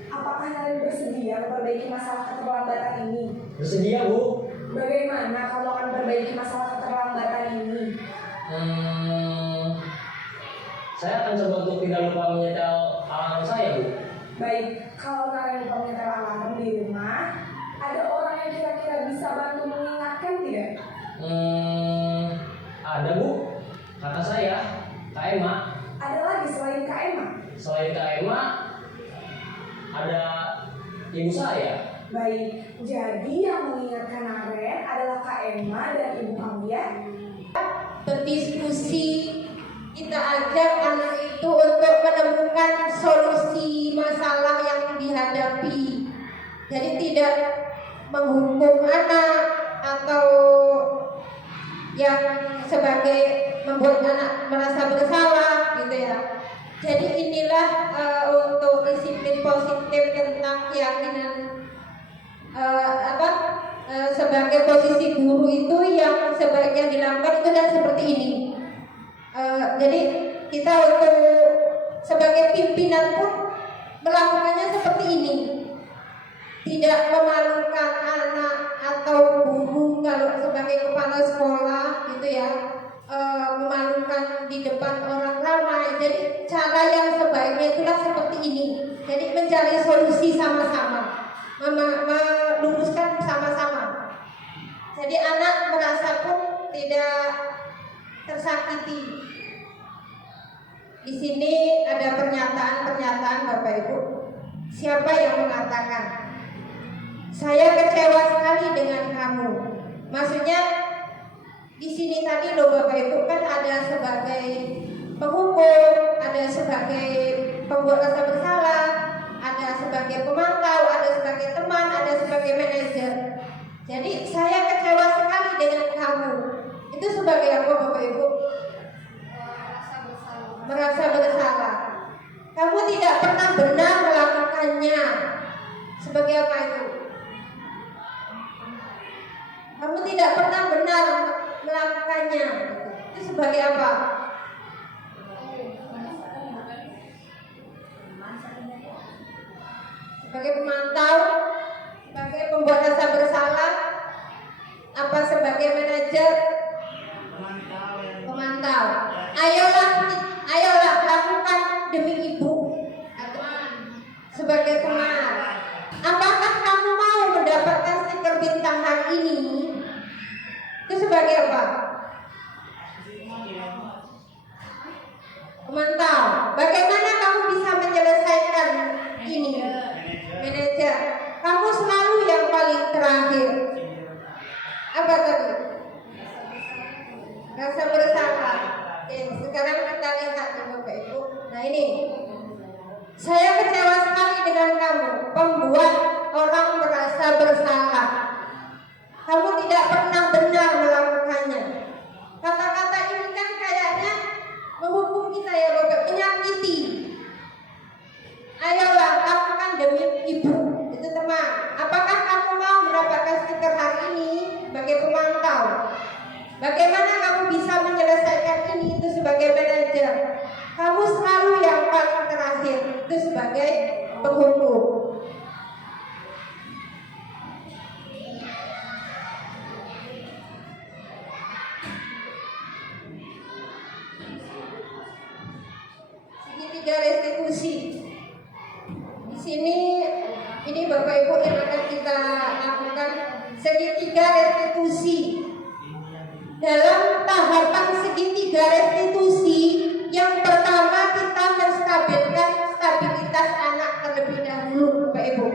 Apakah Naren bersedia memperbaiki masalah keterlambatan ini? Bersedia Bu. Bagaimana kamu akan memperbaiki masalah keterlambatan ini? Saya akan coba untuk tidak lupa menyetel alarm saya Bu. Baik, kalau Naren lupa menyetel alarm di rumah, ada orang yang kira-kira bisa bantu mengingatkan tidak? Ada Bu, kata saya, Kak Emma. Ada lagi selain Kak Emma? Selain Kak Emma, ada ibu saya. Baik, jadi yang mengingatkan Naren adalah Kak Emma dan ibu kamu ya? Berdiskusi, kita ajak anak itu untuk menemukan solusi masalah yang dihadapi. Jadi tidak menghukum anak atau yang sebagai membuat anak merasa bersalah gitu ya. Jadi inilah untuk disiplin positif tentang keyakinan sebagai posisi guru itu yang sebaiknya dilakukan itu dan seperti ini. Jadi kita untuk sebagai pimpinan pun melakukannya seperti ini. Tidak memalukan anak atau guru kalau sebagai kepala sekolah gitu ya, memalukan di depan orang ramai. Jadi cara yang sebaiknya itulah seperti ini. Jadi mencari solusi sama-sama, meluruskan sama-sama. Jadi anak merasa pun tidak tersakiti. Di sini ada pernyataan-pernyataan Bapak Ibu. Siapa yang mengatakan, saya kecewa sekali dengan kamu. Maksudnya di sini tadi loh Bapak Ibu kan ada sebagai penghukum, ada sebagai pembuat rasa bersalah, ada sebagai pemantau, ada sebagai teman, ada sebagai manajer. Jadi saya kecewa sekali dengan kamu. Itu sebagai apa Bapak Ibu? Merasa bersalah. Kamu tidak pernah benar melakukannya. Sebagai apa itu? Kamu tidak pernah benar melakukannya. Itu sebagai apa? Sebagai pemantau, sebagai pembuat rasa bersalah, apa sebagai manajer? Pemantau. Ayolah lakukan demi ibu. Sebagai teman. Apakah kamu mau mendapatkan stiker bintang hari ini? Itu sebagai apa? Pemantau. Bagaimana kamu bisa menyelesaikan ini? Manajer. Kamu selalu yang paling terakhir. Apa tadi? Rasa bersalah. Oke, sekarang kita lihat Bapak Ibu. Nah ini, saya kecewa sekali dengan kamu, pembuat orang merasa bersalah. Kamu tidak pernah benar melakukannya. Kata-kata ini kan kayaknya menghukum kita ya Bapak, menyakiti. Ayolah lakukan demi ibu. Itu teman. Apakah kamu mau mendapatkan stiker hari ini sebagai pemantau? Bagaimana kamu bisa menyelesaikan ini? Itu sebagai manajer. Kamu selalu yang paling terakhir. Itu sebagai penghukum. Segitiga restitusi. Di sini ini Bapak Ibu yang akan kita lakukan segitiga restitusi. Dalam tahapan segitiga restitusi, yang pertama kita menstabilkan stabilitas anak terlebih dahulu, Bapak Ibu.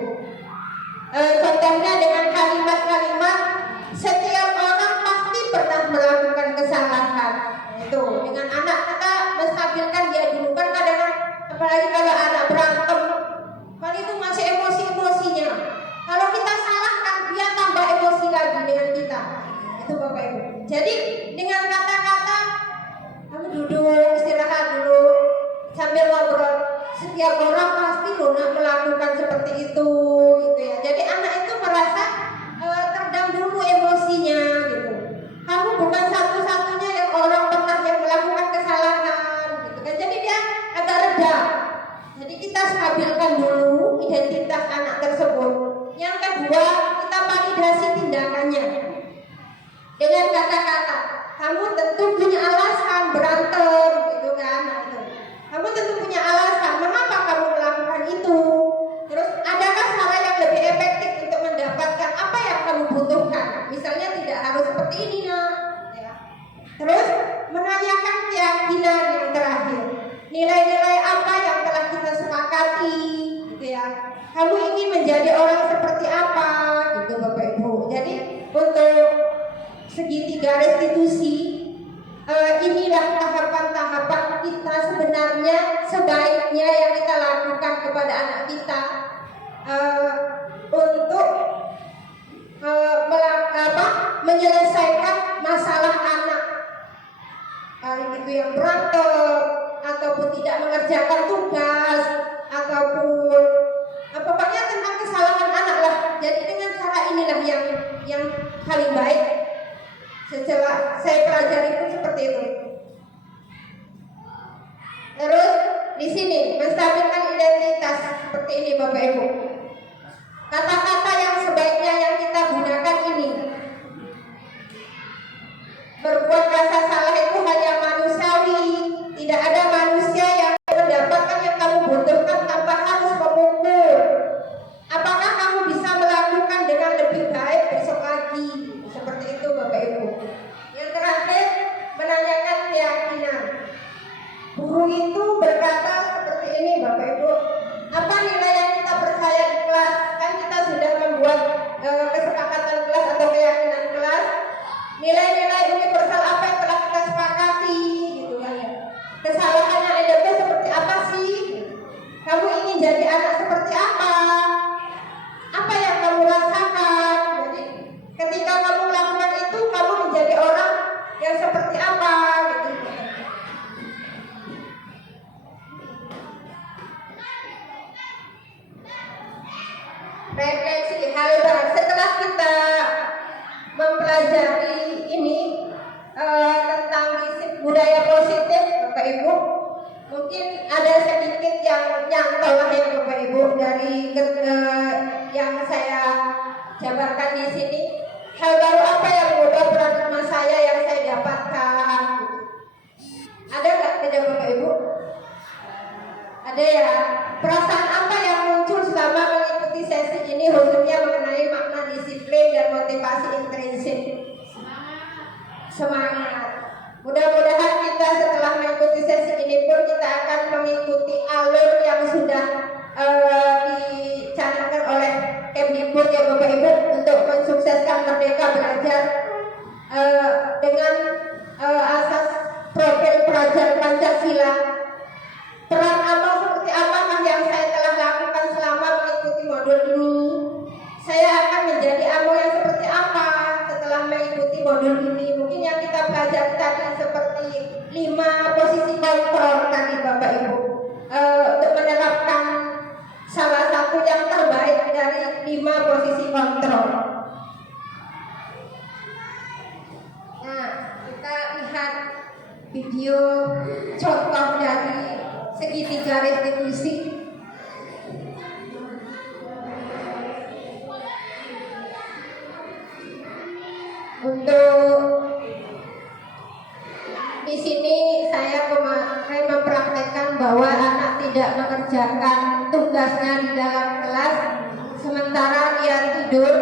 Contohnya dengan kalimat-kalimat, setiap orang pasti pernah melakukan kesalahan. Itu dengan anak kita menstabilkan dia dulu kan kadang-kadang, apalagi kalau anak berantem, kan itu masih emosi-emosinya. Kalau kita salahkan, dia tambah emosi lagi dengan kita. Itu Bapak Ibu. Jadi dengan kata-kata, kamu duduk istirahat dulu sambil ngobrol. Setiap orang pasti melakukan seperti itu, gitu ya. Jadi anak itu merasa terdam dulu emosinya, gitu. Kamu bukan satu-satunya yang orang pernah yang melakukan kesalahan, gitu kan. Jadi dia agak reda. Jadi kita stabilkan dulu identitas anak tersebut. Yang kedua, kita validasi tindakannya. Dengan kata-kata, kamu tentu punya alasan berantem, gitu kan? Nah, itu. Kamu tentu punya alasan mengapa kamu melakukan itu. Terus adakah cara yang lebih efektif untuk mendapatkan apa yang kamu butuhkan? Misalnya tidak harus seperti ini, nah. Ya. Terus menanyakan keyakinan yang terakhir. Nilai-nilai apa yang telah kita sepakati, gitu ya. Kamu ingin menjadi orang seperti apa, gitu Bapak Ibu. Jadi untuk segitiga restitusi, inilah tahapan-tahapan kita sebenarnya sebaiknya yang kita lakukan kepada anak kita untuk menyelesaikan masalah anak, itu yang berantem ataupun tidak mengerjakan mengerjakan tugas ataupun pokoknya tentang kesalahan anak lah. Jadi dengan cara inilah yang paling baik setelah saya pelajari pun seperti itu. Terus di sini menstabilkan identitas seperti ini Bapak Ibu. Kata-kata yang sebaiknya yang kita gunakan ini. Berbuat rasa salah itu hanya manusiawi. Tidak ada manusia yang mendapatkan yang kamu butuhkan tanpa harus memukul. Apakah kamu bisa melakukan dengan lebih baik besok lagi? Seperti itu Bapak Ibu. Yang terakhir menanyakan keyakinan. Guru itu berkata seperti ini Bapak Ibu. Apa nilai yang kita percaya di kelas? Kan kita sudah membuat kesepakatan kelas atau keyakinan kelas. Nilai-nilai universal apa yang telah kita sepakati gitu kan ya. Kesalahannya IDP seperti apa sih? Kamu ingin jadi anak seperti apa? Apa yang kamu rasakan? Jadi ketika kamu melakukan itu, kamu menjadi orang yang seperti apa gitu. Refleksi hal setelah kita mempelajari ini tentang budaya positif Bapak Ibu, mungkin ada sedikit yang nyantol ya Bapak Ibu dari yang saya jabarkan di sini. Hal baru apa yang mengubah paradigma saya yang saya dapatkan? Ada nggak tidak Bapak Ibu? Ada ya. Perasaan apa yang muncul selama mengikuti sesi ini khususnya mengenai makna disiplin dan motivasi intrinsik? Semangat. Mudah-mudahan kita setelah mengikuti sesi ini pun kita akan mengikuti alur yang sudah dicanangkan oleh Kemdikbud ya Bapak Ibu untuk mensukseskan Merdeka Belajar dengan asas profil pelajar Pancasila. Peran amal seperti apakah yang saya telah lakukan selama mengikuti modul ini? Saya akan menjadi amal yang seperti apa setelah mengikuti modul ini? Mungkin yang kita pelajari tadi seperti 5 posisi kontrol tadi Bapak Ibu, untuk menerapkan salah satu yang terbaik dari 5 posisi kontrol. Nah, kita lihat video contoh dari segitiga restitusi. Untuk di sini saya mempraktekkan bahwa anak tidak mengerjakan tugasnya di dalam kelas sementara dia tidur.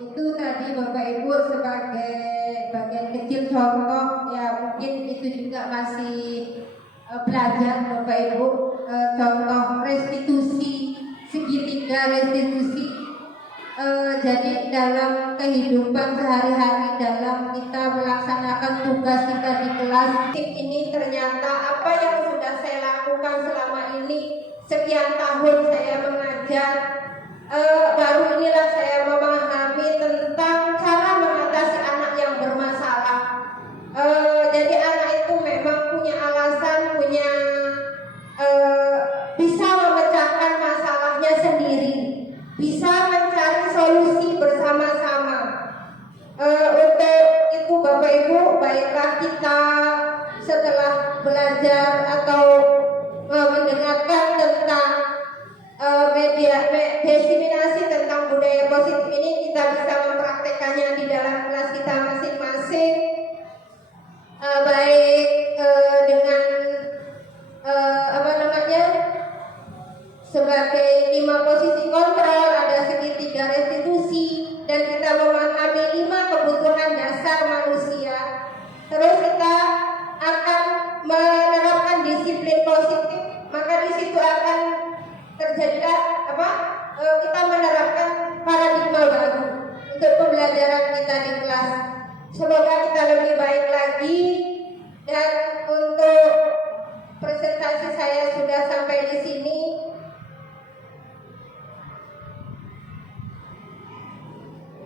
Itu tadi Bapak Ibu sebagai bagian kecil contoh ya, mungkin itu juga juga masih belajar Bapak Ibu, contoh restitusi, segitiga restitusi. Jadi dalam kehidupan sehari-hari, dalam kita melaksanakan tugas kita di kelas, ini ternyata apa yang sudah saya lakukan selama ini, sekian tahun saya mengajar, baru inilah saya memahami tentang cara mengatasi anak yang bermasalah. Jadi anak itu memang punya alasan, punya bisa memecahkan masalahnya sendiri, bisa mencari solusi bersama-sama. Untuk itu Bapak Ibu, baiklah kita setelah belajar atau mendengarkan tentang diseminasi tentang budaya positif ini, kita bisa mempraktekannya di dalam kelas kita masing-masing, baik dengan sebagai 5 posisi kontrol, ada segitiga restitusi, dan kita memahami 5 kebutuhan dasar manusia. Terus kita akan menerapkan disiplin positif, maka di situ akan terjadilah kita menerapkan paradigma baru untuk pembelajaran kita di kelas. Semoga kita lebih baik lagi, dan untuk presentasi saya sudah sampai di sini.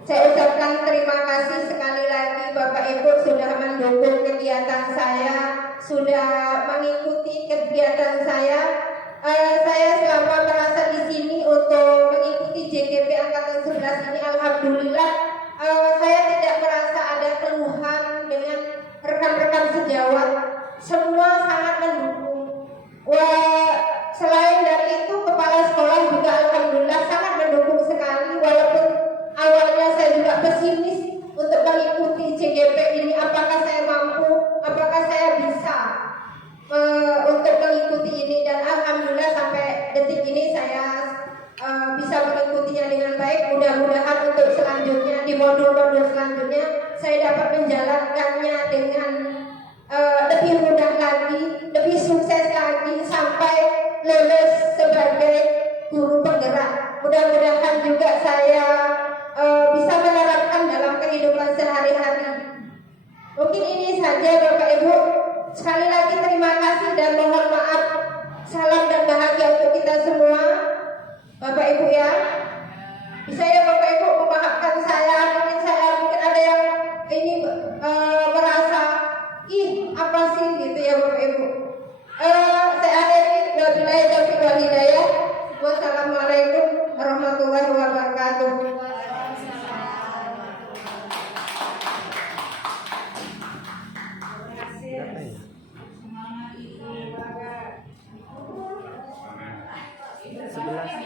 Saya ucapkan terima kasih sekali lagi Bapak Ibu sudah mendukung kegiatan saya, sudah mengikuti kegiatan saya. Saya selama merasa di sini untuk mengikuti JGP Angkatan 11 ini, alhamdulillah saya tidak merasa ada keluhan dengan rekan-rekan sejawat. Semua sangat mendukung. Selain dari itu, kepala sekolah juga alhamdulillah sangat mendukung sekali, walaupun awalnya saya juga pesimis untuk mengikuti JGP ini, apakah saya mampu, apakah saya bisa untuk mengikuti ini, dan alhamdulillah sampai detik ini saya bisa mengikutinya dengan baik. Mudah-mudahan untuk selanjutnya, di modul-modul selanjutnya, saya dapat menjalankannya dengan lebih mudah lagi, lebih sukses lagi, sampai lulus sebagai guru penggerak. Mudah-mudahan juga saya bisa menerapkan dalam kehidupan sehari-hari. Mungkin ini saja Bapak Ibu. Sekali lagi terima kasih dan mohon maaf. Salam dan bahagia untuk kita semua, Bapak Ibu ya. Bisa ya Bapak Ibu memaafkan saya. Mungkin ada yang ini merasa apa sih gitu ya Bapak Ibu. Saya akhiri, wabillahi taufiq wal hidayah. Wassalamualaikum warahmatullahi wabarakatuh. Sebelas.